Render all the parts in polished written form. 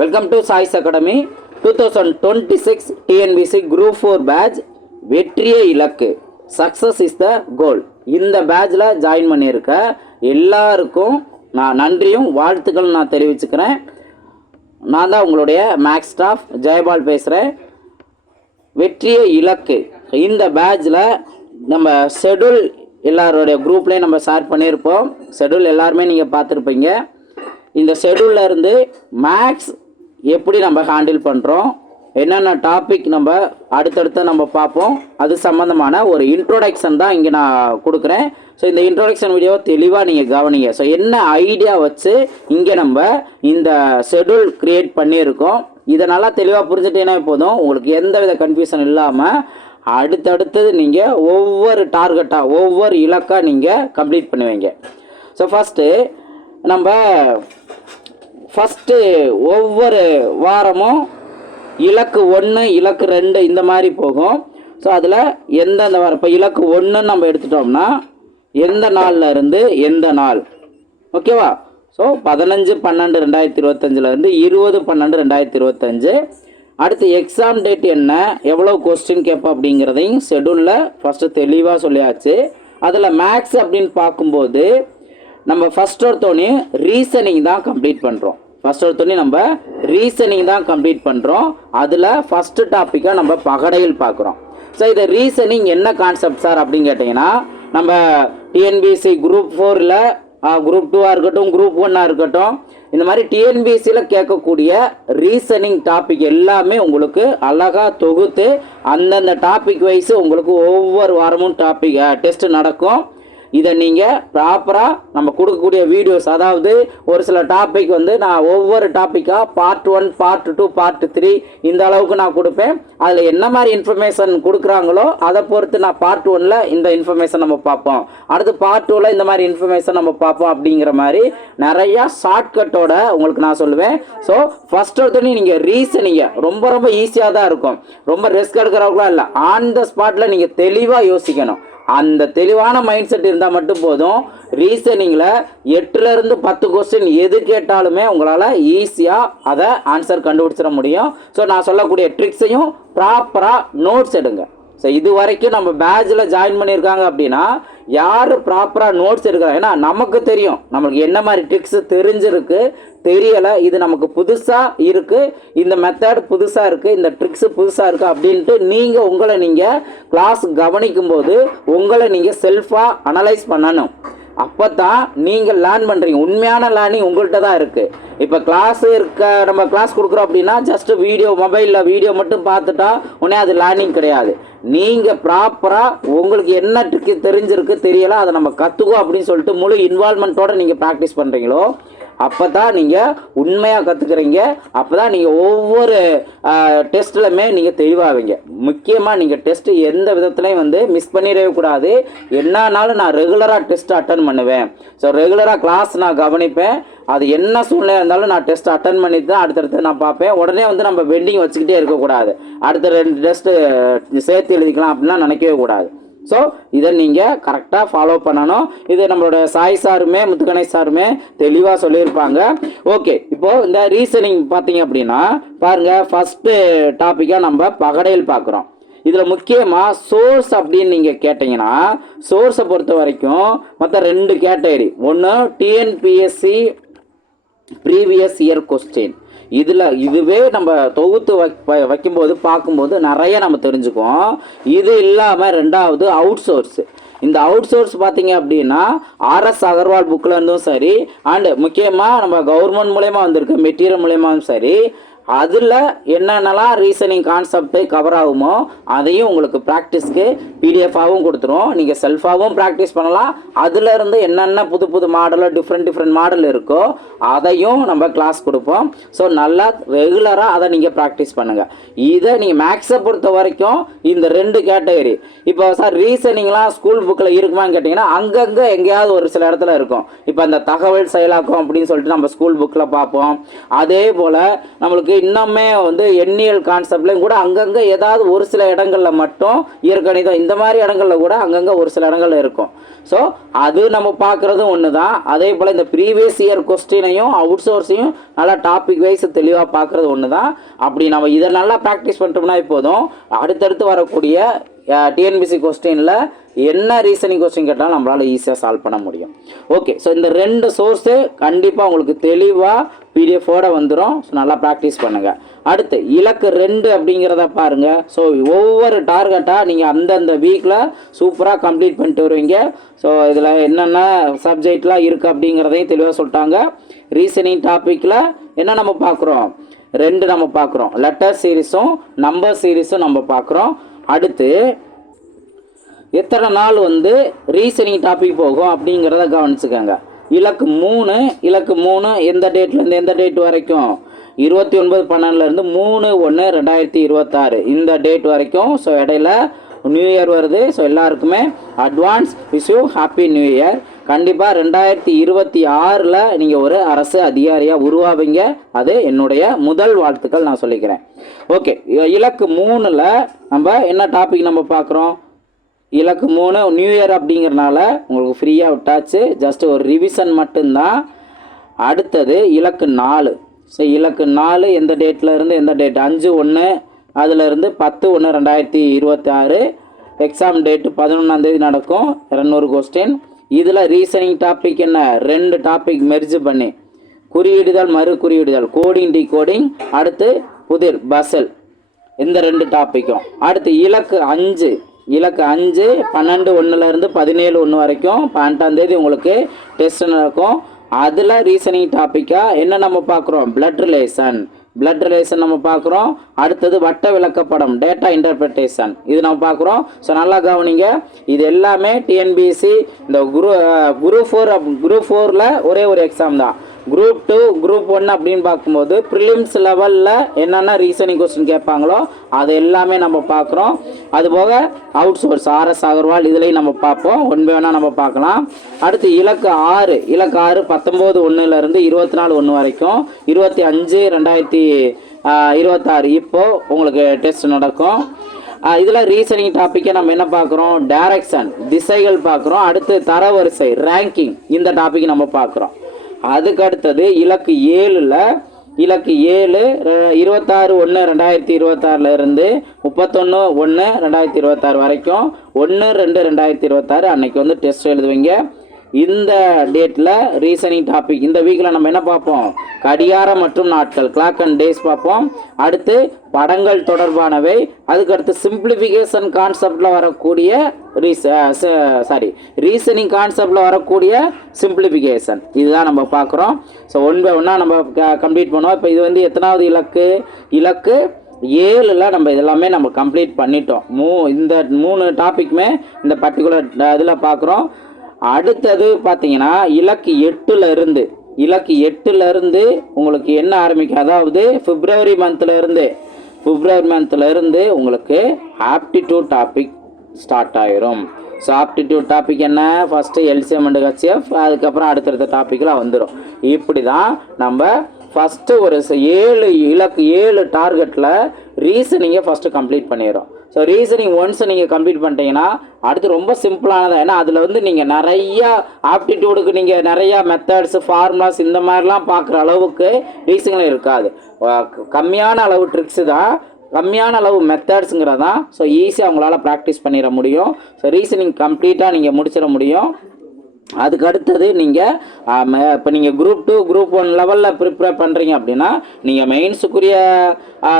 Welcome to Choice Academy 2026 TNPSC group 4 batch வெற்றியே இலக்கு success is the கோல். இந்த பேட்சில் ஜாயின் பண்ணியிருக்க எல்லாருக்கும் நான் நன்றியும் வாழ்த்துக்கள் நான் தெரிவிச்சுக்கிறேன். நான் தான் உங்களுடைய மேக்ஸ் ஸ்டாஃப் ஜெயபால் பேசுகிறேன். வெற்றியே இலக்கு இந்த பேட்சில் நம்ம ஷெடியூல் எல்லாருடைய குரூப்லேயும் நம்ம ஷேர் பண்ணியிருப்போம். ஷெடியூல் எல்லாருமே நீங்கள் பார்த்துருப்பீங்க. இந்த ஷெடியூலில் இருந்து மேக்ஸ் எப்படி நம்ம ஹேண்டில் பண்ணுறோம், என்னென்ன டாபிக் நம்ம அடுத்தடுத்து நம்ம பார்ப்போம், அது சம்மந்தமான ஒரு இன்ட்ரோடக்ஷன் தான் இங்கே நான் கொடுக்குறேன். ஸோ இந்த இன்ட்ரோடக்ஷன் வீடியோ தெளிவாக நீங்கள் கவனிங்க. ஸோ என்ன ஐடியா வச்சு இங்கே நம்ம இந்த ஷெடியூல் க்ரியேட் பண்ணியிருக்கோம், இதை நல்லா தெளிவாக புரிஞ்சுட்டேன்னா போதும், உங்களுக்கு எந்த வித கன்ஃபியூஷன் இல்லாமல் அடுத்தடுத்தது நீங்கள் ஒவ்வொரு டார்கெட்டாக ஒவ்வொரு இலக்காக நீங்கள் கம்ப்ளீட் பண்ணுவீங்க. ஸோ நம்ம ஃபஸ்ட்டு ஒவ்வொரு வாரமும் இலக்கு 1 இலக்கு 2 இந்த மாதிரி போகும். ஸோ அதில் எந்தெந்த வாரம் இப்போ இலக்கு 1 நம்ம எடுத்துட்டோம்னா எந்த நாளில் இருந்து எந்த நாள், ஓகேவா? ஸோ 15/12/2025 20/12/2025. அடுத்து எக்ஸாம் டேட் என்ன, எவ்வளோ கொஸ்டின் கேட்போம் அப்படிங்கிறதையும் ஷெடியூலில் ஃபஸ்ட்டு தெளிவாக சொல்லியாச்சு. அதில் மேக்ஸ் அப்படின்னு பார்க்கும்போது நம்ம ஃபஸ்ட் ஒருத்தோனே ரீசனிங் தான் கம்ப்ளீட் பண்ணுறோம். அதில் ஃபஸ்ட்டு டாப்பிக்காக நம்ம பகடையில் பார்க்குறோம். ஸோ இது ரீசனிங் என்ன கான்செப்ட் சார் அப்படின்னு கேட்டிங்கன்னா, நம்ம டிஎன்பிஎஸ்சி குரூப் 4ல் குரூப் 2ஆக இருக்கட்டும், குரூப் 1ஆக இருக்கட்டும், இந்த மாதிரி டிஎன்பிஎஸ்சியில் கேட்கக்கூடிய ரீசனிங் டாபிக் எல்லாமே உங்களுக்கு அழகாக தொகுத்து அந்தந்த டாபிக் வைஸ் உங்களுக்கு ஒவ்வொரு வாரமும் டெஸ்ட் நடக்கும். இதை நீங்கள் ப்ராப்பராக நம்ம கொடுக்கக்கூடிய வீடியோஸ், அதாவது ஒரு சில டாபிக் நான் ஒவ்வொரு டாப்பிக்காக பார்ட் 1 பார்ட் 2 பார்ட் 3 இந்த அளவுக்கு நான் கொடுப்பேன். அதில் என்ன மாதிரி இன்ஃபர்மேஷன் கொடுக்குறாங்களோ அதை பொறுத்து நான் பார்ட் 1ல் இந்த இன்ஃபர்மேஷன் நம்ம பார்ப்போம், அடுத்து பார்ட் 2ல் இந்த மாதிரி இன்ஃபர்மேஷன் நம்ம பார்ப்போம் அப்படிங்கிற மாதிரி நிறையா ஷார்ட்கட்டோட உங்களுக்கு நான் சொல்லுவேன். ஸோ ஃபஸ்ட் ஒருத்தனே நீங்கள் ரீசனிங்க ரொம்ப ரொம்ப ஈஸியாக தான் இருக்கும், ரொம்ப ரிஸ்க் எடுக்கிறவங்களாம் இல்லை, ஆன் த ஸ்பாட்டில் நீங்கள் தெளிவாக யோசிக்கணும். அந்த தெளிவான மைண்ட் செட் இருந்தால் மட்டும் போதும். ரீசனிங்கில் 8லேருந்து 10 கொஸ்டின் எது கேட்டாலுமே உங்களால் ஈஸியாக அதை ஆன்சர் கண்டுபிடிச்சிட முடியும். ஸோ நான் சொல்லக்கூடிய ட்ரிக்ஸையும் ப்ராப்பராக நோட்ஸ் எடுங்க. ஸோ இது வரைக்கும் நம்ம பேட்சில் ஜாயின் பண்ணியிருக்காங்க அப்படின்னா யார் ப்ராப்பராக நோட்ஸ் எடுக்கிறாங்க, ஏன்னா நமக்கு தெரியும் நம்மளுக்கு என்ன மாதிரி ட்ரிக்ஸ் தெரிஞ்சிருக்கு தெரியலை, இது நமக்கு புதுசாக இருக்குது, இந்த மெத்தட் புதுசாக இருக்குது, இந்த ட்ரிக்ஸு புதுசாக இருக்குது அப்படின்ட்டு நீங்கள் கிளாஸ் கவனிக்கும்போது உங்களை நீங்கள் செல்ஃபாக அனலைஸ் பண்ணணும். அப்போ தான் நீங்கள் லேர்ன் பண்ணுறீங்க. உண்மையான லேர்னிங் உங்கள்கிட்ட தான் இருக்குது. இப்போ நம்ம கிளாஸ் கொடுக்குறோம் அப்படின்னா ஜஸ்ட் மொபைலில் வீடியோ மட்டும் பார்த்துட்டா உடனே அது லேர்னிங் கிடையாது. நீங்கள் ப்ராப்பராக உங்களுக்கு என்ன ட்ரிக்கு தெரிஞ்சிருக்கு தெரியலை அதை நம்ம கற்றுக்கோ அப்படின்னு சொல்லிட்டு முழு இன்வால்மெண்ட்டோடு நீங்கள் ப்ராக்டிஸ் பண்ணுறீங்களோ அப்போ தான் நீங்கள் உண்மையாக கற்றுக்குறீங்க. அப்போ தான் நீங்கள் ஒவ்வொரு டெஸ்ட்லையுமே நீங்கள் தெளிவாவீங்க. முக்கியமாக நீங்கள் டெஸ்ட்டு எந்த விதத்துலையும் மிஸ் பண்ணிடவே கூடாது. என்னன்னாலும் நான் ரெகுலராக டெஸ்ட் அட்டன் பண்ணுவேன். ஸோ ரெகுலராக கிளாஸ் நான் கவனிப்பேன். அது என்ன சூழ்நிலை இருந்தாலும் நான் டெஸ்ட் அட்டன் பண்ணிட்டு தான் அடுத்தடுத்து நான் பார்ப்பேன். உடனே நம்ம பெண்டிங் வச்சுக்கிட்டே இருக்கக்கூடாது, அடுத்த 2 டெஸ்ட்டு சேர்த்து எழுதிக்கலாம் அப்படின்லாம் நினைக்கவே கூடாது. ஸோ இதை நீங்கள் கரெக்டாக ஃபாலோ பண்ணணும். இது நம்மளோட சாய் சாருமே முத்துகணேஷ் சாருமே தெளிவாக சொல்லியிருப்பாங்க. ஓகே, இப்போது இந்த ரீசனிங் பார்த்தீங்க அப்படின்னா பாருங்கள், ஃபஸ்ட்டு டாப்பிக்காக நம்ம பகடையில் பார்க்குறோம். இதில் முக்கியமாக சோர்ஸ் அப்படின்னு நீங்கள் கேட்டிங்கன்னா, சோர்ஸை பொறுத்த வரைக்கும் மொத்தம் 2 கேட்டகரி. ஒன்று டிஎன்பிஎஸ்சி ப்ரீவியஸ் இயர் கொஸ்டின். இதுவே நம்ம தொகுத்து வைக்கும்போது பார்க்கும்போது நிறைய நம்ம தெரிஞ்சுக்குவோம். இது இல்லாமல் 2வது அவுட் சோர்ஸ். இந்த அவுட் சோர்ஸ் பார்த்தீங்க அப்படின்னா ஆர்எஸ் அகர்வால் புக்கில் இருந்தும் சரி, அண்டு முக்கியமாக நம்ம கவர்மெண்ட் மூலயமா வந்திருக்க மெட்டீரியல் மூலயமாவும் சரி, அதில் என்னென்னலாம் ரீசனிங் கான்செப்ட்டு கவர் ஆகுமோ அதையும் உங்களுக்கு ப்ராக்டிஸ்க்கு பிடிஎஃபாகவும் கொடுத்துரும். நீங்கள் செல்ஃபாகவும் ப்ராக்டிஸ் பண்ணலாம். அதிலிருந்து என்னென்ன புது மாடலில் டிஃப்ரெண்ட் மாடல் இருக்கோ அதையும் நம்ம கிளாஸ் கொடுப்போம். ஸோ நல்லா ரெகுலராக அதை நீங்கள் ப்ராக்டிஸ் பண்ணுங்கள். இதை நீங்கள் மேக்ஸை பொறுத்த வரைக்கும் இந்த 2 கேட்டகரி. இப்போ சார் ரீசனிங்லாம் ஸ்கூல் புக்கில் இருக்குமான்னு கேட்டிங்கன்னா அங்கங்கே எங்கேயாவது ஒரு சில இடத்துல இருக்கும். இப்போ அந்த தகவல் செயலாக்கம் அப்படின்னு சொல்லிட்டு நம்ம ஸ்கூல் புக்கில் பார்ப்போம். அதே போல் நம்மளுக்கு இன்னுமே வந்து எண்ணியல் கான்செப்ட்லையும் கூட அங்கங்கே ஏதாவது ஒரு சில இடங்களில் மட்டும் இயற்கணிதம் இந்த மாதிரி இடங்களில் கூட அங்கங்கே ஒரு சில இடங்கள்ல இருக்கும். ஸோ அது நம்ம பார்க்குறதும் ஒன்று தான். அதே போல் இந்த ப்ரீவியஸ் இயர் கொஸ்டினையும் அவுட் சோர்ஸையும் நல்லா டாபிக் வைஸ் தெளிவாக பார்க்குறது ஒன்று தான். அப்படி நம்ம இதை நல்லா ப்ராக்டிஸ் பண்ணிட்டோம்னா இப்போதும் அடுத்தடுத்து வரக்கூடிய டிஎன்பிசி கொஸ்டினில் என்ன ரீசனிங் கொஸ்டின் கேட்டாலும் நம்மளால் ஈஸியாக சால்வ் பண்ண முடியும். ஓகே, ஸோ இந்த 2 சோர்ஸு கண்டிப்பாக உங்களுக்கு தெளிவாக பிடிஎஃபோடு வந்துடும். ஸோ நல்லா ப்ராக்டிஸ் பண்ணுங்கள். அடுத்து இலக்கு 2 அப்படிங்கிறத பாருங்கள். ஸோ ஒவ்வொரு டார்கெட்டாக நீங்கள் அந்தந்த வீக்கில் சூப்பராக கம்ப்ளீட் பண்ணிட்டு வருவீங்க. ஸோ இதில் என்னென்ன சப்ஜெக்ட்லாம் இருக்குது அப்படிங்கிறதையும் தெளிவாக சொல்லிட்டாங்க. ரீசனிங் டாப்பிக்கில் என்ன நம்ம பார்க்குறோம், 2 நம்ம பார்க்குறோம். லெட்டர் சீரீஸும் நம்பர் சீரீஸும் நம்ம பார்க்குறோம். அடுத்து எத்தனை நாள் வந்து ரீசனிங் டாபிக் போகும் அப்படிங்கிறத கவனிச்சுக்கோங்க. இலக்கு 3 எந்த டேட்லேருந்து எந்த டேட் வரைக்கும், 29/12 3/1/2026 இந்த டேட் வரைக்கும். ஸோ இடையில நியூ இயர் வருது. ஸோ எல்லாருக்குமே advance wish you happy new year. கண்டிப்பாக 2026 நீங்கள் ஒரு அரசு அதிகாரியாக உருவாவீங்க. அது என்னுடைய முதல் வாழ்த்துக்கள் நான் சொல்லிக்கிறேன். ஓகே, இலக்கு 3ல் நம்ம என்ன டாபிக் நம்ம பார்க்குறோம், இலக்கு 3 நியூ இயர் அப்படிங்கிறனால உங்களுக்கு ஃப்ரீயாக விட்டாச்சு. ஜஸ்ட் ஒரு ரிவிஷன் மட்டும்தான். அடுத்தது இலக்கு 4. ஸோ இலக்கு 4 எந்த டேட்டில் இருந்து எந்த டேட், 5/1 அதிலிருந்து 10/1/2026. எக்ஸாம் டேட்டு 11ஆம் தேதி நடக்கும். 200 கொஸ்டின். இதில் ரீசனிங் டாபிக் என்ன, 2 டாபிக் மெர்ஜ் பண்ணி குறியீடுதல் மறு குறியீடுதல், கோடிங் டிகோடிங், அடுத்து புதிர் பசல், இந்த 2 டாப்பிக்கும். அடுத்து இலக்கு 5 12/1 17/1 வரைக்கும் 12ஆம் தேதி உங்களுக்கு டெஸ்ட் நடக்கும். அதில் ரீசனிங் டாப்பிக்காக என்ன நம்ம பார்க்குறோம், பிளட் ரிலேஷன் நம்ம பார்க்குறோம். அடுத்தது வட்ட விளக்கப்படம், டேட்டா இன்டர்பிரிட்டேஷன், இது நம்ம பார்க்குறோம். ஸோ நல்லா கவனிங்க. இது எல்லாமே டிஎன்பிஎஸ்சி இந்த குரூப் 4ல் ஒரே ஒரு எக்ஸாம் தான். குரூப் 2 குரூப் 1 அப்படின்னு பார்க்கும்போது ப்ரிலிம்ஸ் லெவலில் என்னென்ன ரீசனிங் கொஸ்டின் கேட்பாங்களோ அது எல்லாமே நம்ம பார்க்குறோம். அதுபோக அவுட் சோர்ஸ் RS அகர்வால் இதுலேயும் நம்ம பார்ப்போம். ஒன்று வேணால் நம்ம பார்க்கலாம். அடுத்து இலக்கு 6 19/1 24/1 வரைக்கும் 25/2026 இப்போது உங்களுக்கு டெஸ்ட் நடக்கும். இதில் ரீசனிங் டாப்பிக்கை நம்ம என்ன பார்க்குறோம், டைரக்ஷன் திசைகள் பார்க்குறோம். அடுத்து தரவரிசை ரேங்கிங் இந்த டாபிக் நம்ம பார்க்குறோம். அதுக்கு அடுத்தது இலக்கு 7 26/1/2026 இருந்து 31/1/2026 வரைக்கும் 1/2/2026 அன்னைக்கு வந்து டெஸ்ட் எழுதுவீங்க. இந்த டேட்டில் ரீசனிங் டாபிக் இந்த வீக்கில் நம்ம என்ன பார்ப்போம், கடிகாரம் மற்றும் நாட்கள், கிளாக் அண்ட் டேஸ் பார்ப்போம். அடுத்து படங்கள் தொடர்பானவை. அதுக்கடுத்து சிம்பிளிஃபிகேஷன் கான்செப்டில் வரக்கூடிய ரீசனிங் கான்செப்டில் வரக்கூடிய சிம்பிளிஃபிகேஷன் இதுதான் நம்ம பார்க்குறோம். ஸோ 1 by 1 நம்ம கம்ப்ளீட் பண்ணுவோம். இப்போ இது வந்து எத்தனாவது இலக்கு 7ல் நம்ம இதெல்லாமே நம்ம கம்ப்ளீட் பண்ணிட்டோம். இந்த 3 டாப்பிக்குமே இந்த பர்டிகுலர் இதில் பார்க்குறோம். அடுத்தது பார்த்தீங்கன்னா இலக்கு 8ல் இருந்து உங்களுக்கு என்ன ஆரம்பிக்கும், அதாவது பிப்ரவரி மந்த்ல இருந்து உங்களுக்கு ஆப்டிடியூட் டாபிக் ஸ்டார்ட் ஆயிரும். ஸோ ஆப்டிடியூட் டாபிக் என்ன, ஃபஸ்ட்டு எல்சிஎம் அண்ட் ஹெச்எஃப், அதுக்கப்புறம் அடுத்தடுத்த டாப்பிக்லாம் வந்துடும். இப்படி தான் நம்ம ஃபஸ்ட்டு ஒரு 7 டார்கெட்டில் ரீசனிங்கை ஃபஸ்ட்டு கம்ப்ளீட் பண்ணிடுறோம். ஸோ ரீசனிங் ஒன்ஸ் நீங்கள் கம்ப்ளீட் பண்ணிட்டீங்கன்னா அடுத்து ரொம்ப சிம்பிளானதான். ஏன்னா அதில் வந்து நீங்கள் நிறையா ஆப்டிடியூடுக்கு நீங்கள் நிறையா மெத்தட்ஸ் ஃபார்முலாஸ் இந்த மாதிரிலாம் பார்க்குற அளவுக்கு ரீசனிங்கில் இருக்காது. கம்மியான அளவு ட்ரிக்ஸு தான், கம்மியான அளவு மெத்தட்ஸுங்கிறது தான். ஸோ ஈஸியாக அவங்களால ப்ராக்டிஸ் பண்ணிட முடியும். ஸோ ரீசனிங் கம்ப்ளீட்டாக நீங்கள் முடிச்சிட முடியும். அதுக்கு அடுத்தது நீங்கள் இப்போ நீங்கள் குரூப் 2 குரூப் 1 லெவலில் ப்ரிப்பேர் பண்ணுறீங்க அப்படின்னா நீங்கள் மெயின்ஸுக்குரிய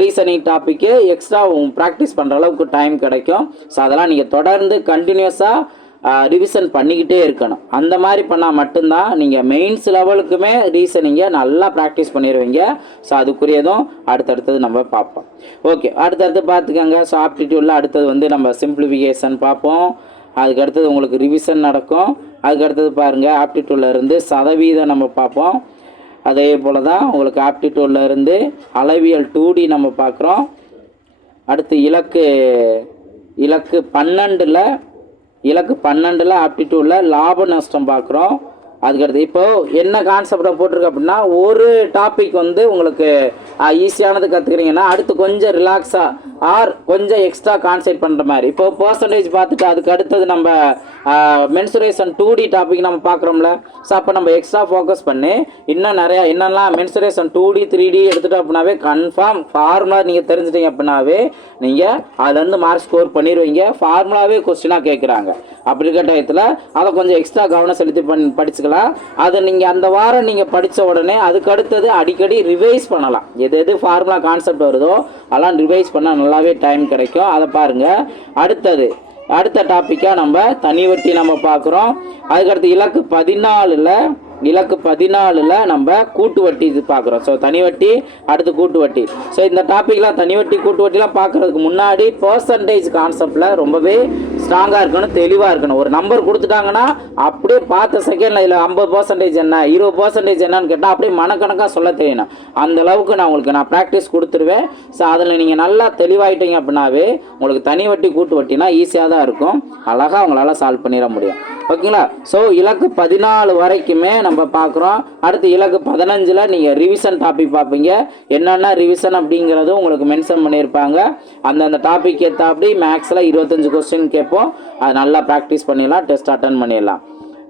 ரீசனிங் டாப்பிக்கு எக்ஸ்ட்ரா ப்ராக்டிஸ் பண்ணுற அளவுக்கு டைம் கிடைக்கும். ஸோ அதெல்லாம் நீங்கள் தொடர்ந்து கண்டினியூஸாக ரிவிஷன் பண்ணிக்கிட்டே இருக்கணும். அந்த மாதிரி பண்ணால் மட்டும்தான் நீங்கள் மெயின்ஸ் லெவலுக்குமே ரீசனிங்கை நல்லா ப்ராக்டிஸ் பண்ணிடுவீங்க. ஸோ அதுக்குரியதும் அடுத்தடுத்தது நம்ம பார்ப்போம். ஓகே, அடுத்தடுத்து பார்த்துக்கோங்க. ஸோ ஆப்டிடியூடில் அடுத்தது வந்து நம்ம சிம்பிளிஃபிகேஷன் பார்ப்போம். அதுக்கு அடுத்தது உங்களுக்கு ரிவிஷன் நடக்கும். அதுக்கு அடுத்தது பாருங்கள் ஆப்டிடியூடில் இருந்து சதவீதம் நம்ம பார்ப்போம். அதே போல் தான் உங்களுக்கு ஆப்டிடியூடில் இருந்து அளவியல் 2D நம்ம பார்க்குறோம். அடுத்து இலக்கு 12ல் ஆப்டிடியூடில் லாப நஷ்டம் பார்க்குறோம். அதுக்கடுத்து இப்போது என்ன கான்செப்டை போட்டிருக்கு அப்படின்னா ஒரு டாபிக் வந்து உங்களுக்கு ஈஸியானது கற்றுக்குறீங்கன்னா அடுத்து கொஞ்சம் ரிலாக்ஸாக ஆர் கொஞ்சம் எக்ஸ்ட்ரா கான்சென்ட்ரேட் பண்ணுற மாதிரி. இப்போ பர்சன்டேஜ் பார்த்துட்டு அதுக்கு அடுத்தது நம்ம மென்சுரேஷன் 2D டாபிக் நம்ம பார்க்குறோம்ல. ஸோ அப்போ நம்ம எக்ஸ்ட்ரா ஃபோக்கஸ் பண்ணி இன்னும் நிறையா என்னெல்லாம் மென்சுரேஷன் 2D 3D எடுத்துட்டோம் அப்படின்னாவே கன்ஃபார்ம் ஃபார்முலா நீங்கள் தெரிஞ்சுட்டீங்க அப்படின்னாவே நீங்கள் அதுலேருந்து மார்க் ஸ்கோர் பண்ணிடுவீங்க. ஃபார்முலாவே கொஸ்டினாக கேட்குறாங்க. அப்படி இருக்க டயத்தில் அதை கொஞ்சம் எக்ஸ்ட்ரா கவனம் செலுத்தி படிச்சுக்கலாம். அதை நீங்கள் அந்த வாரம் நீங்கள் படித்த உடனே அதுக்கு அடுத்தது அடிக்கடி ரிவைஸ் பண்ணலாம். எது எது ஃபார்முலா கான்செப்ட் வருதோ அதெல்லாம் ரிவைஸ் பண்ணால் நல்லாவே டைம் கிடைக்கும். அதை பாருங்கள். அடுத்த டாப்பிக்காக நம்ம தனி வட்டி நம்ம பார்க்குறோம். அதுக்கடுத்து இலக்கு 14ல் நம்ம கூட்டு வட்டி இது பார்க்குறோம். ஸோ தனி வட்டி அடுத்து கூட்டு வட்டி. ஸோ இந்த டாப்பிக்லாம் தனி வட்டி கூட்டு வட்டிலாம் பார்க்குறதுக்கு முன்னாடி பர்சன்டேஜ் கான்செப்டில் ரொம்பவே ஸ்ட்ராங்காக இருக்கணும், தெளிவாக இருக்கணும். ஒரு நம்பர் கொடுத்துட்டாங்கன்னா அப்படியே பார்த்த செகண்டில் இதில் 50% என்ன 20% என்னன்னு கேட்டால் அப்படியே மனக்கணக்காக சொல்ல தெரியணும். அந்த அளவுக்கு நான் ப்ராக்டிஸ் கொடுத்துருவேன். ஸோ அதில் நீங்கள் நல்லா தெளிவாயிட்டீங்க அப்படின்னாவே உங்களுக்கு தனி வட்டி கூட்டு வட்டினா ஈஸியாக தான் இருக்கும். அழகாக உங்களால் சால்வ் பண்ணிட முடியும். ஓகேங்களா? ஸோ இலக்கு 14 வரைக்குமே நம்ம பார்க்குறோம். அடுத்து இலக்கு 15ல் நீங்கள் ரிவிஷன் டாபிக் பார்ப்பீங்க. என்னென்ன ரிவிஷன் அப்படிங்கிறது உங்களுக்கு மென்ஷன் பண்ணியிருப்பாங்க. அந்தந்த டாபிக் ஏற்றாப்படி மேக்ஸில் 25 கொஸ்டின் கேட்போம். அது நல்லா ப்ராக்டிஸ் பண்ணிடலாம், டெஸ்ட் அட்டன் பண்ணிடலாம்.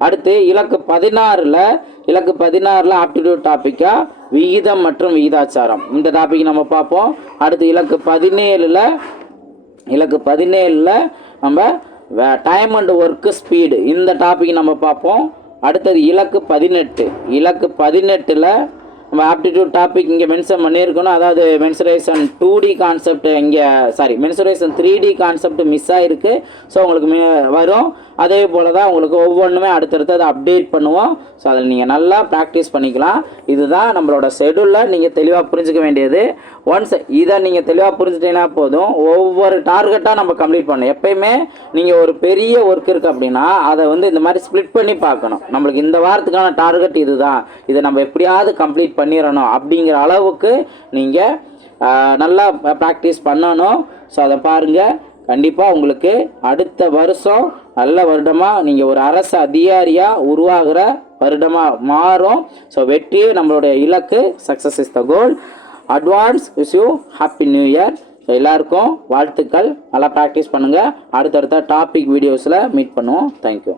அடுத்து இலக்கு 16ல் ஆப்டிடியூட் டாப்பிக்காக விகிதம் மற்றும் விகிதாச்சாரம் இந்த டாபிக் நம்ம பார்ப்போம். அடுத்து இலக்கு 17ல் நம்ம டைம் அண்ட் ஒர்க்கு ஸ்பீடு இந்த டாபிக் நம்ம பார்ப்போம். அடுத்தது இலக்கு 18ல் நம்ம ஆப்டிடியூட் டாபிக் இங்கே மென்ஷன் பண்ணியிருக்கணும். அதாவது mensuration 2D concept mensuration 3D concept miss ஆகிருக்கு. ஸோ உங்களுக்கு வரும். அதே போல் தான் உங்களுக்கு ஒவ்வொன்றுமே அடுத்தடுத்து அதை அப்டேட் பண்ணுவோம். ஸோ அதில் நீங்கள் நல்லா ப்ராக்டிஸ் பண்ணிக்கலாம். இதுதான் நம்மளோட ஷெடியூலில் நீங்கள் தெளிவாக புரிஞ்சுக்க வேண்டியது. ஒன்ஸ் இதை நீங்கள் தெளிவாக புரிஞ்சுட்டீங்கன்னா போதும். ஒவ்வொரு டார்கெட்டாக நம்ம கம்ப்ளீட் பண்ணணும். எப்பயுமே நீங்கள் ஒரு பெரிய ஒர்க் இருக்குது அப்படின்னா அதை வந்து இந்த மாதிரி ஸ்ப்ளிட் பண்ணி பார்க்கணும். நம்மளுக்கு இந்த வாரத்துக்கான டார்கெட் இதுதான், இதை நம்ம எப்படியாவது கம்ப்ளீட் பண்ணிடணும் அப்படிங்கிற அளவுக்கு நீங்கள் நல்லா ப்ராக்டிஸ் பண்ணணும். ஸோ அதை பாருங்கள். கண்டிப்பாக உங்களுக்கு அடுத்த வருஷம் நல்ல வருடமாக நீங்கள் ஒரு அரசு அதிகாரியாக உருவாகிற வருடமாக மாறும். ஸோ வெற்றியே நம்மளுடைய இலக்கு. Success is the goal. Advance wish you happy new year. So எல்லாருக்கும் வாழ்த்துக்கள். நல்லா ப்ராக்டிஸ் பண்ணுங்கள். அடுத்தடுத்த டாபிக் வீடியோஸில் மீட் பண்ணுவோம். தேங்க்யூ.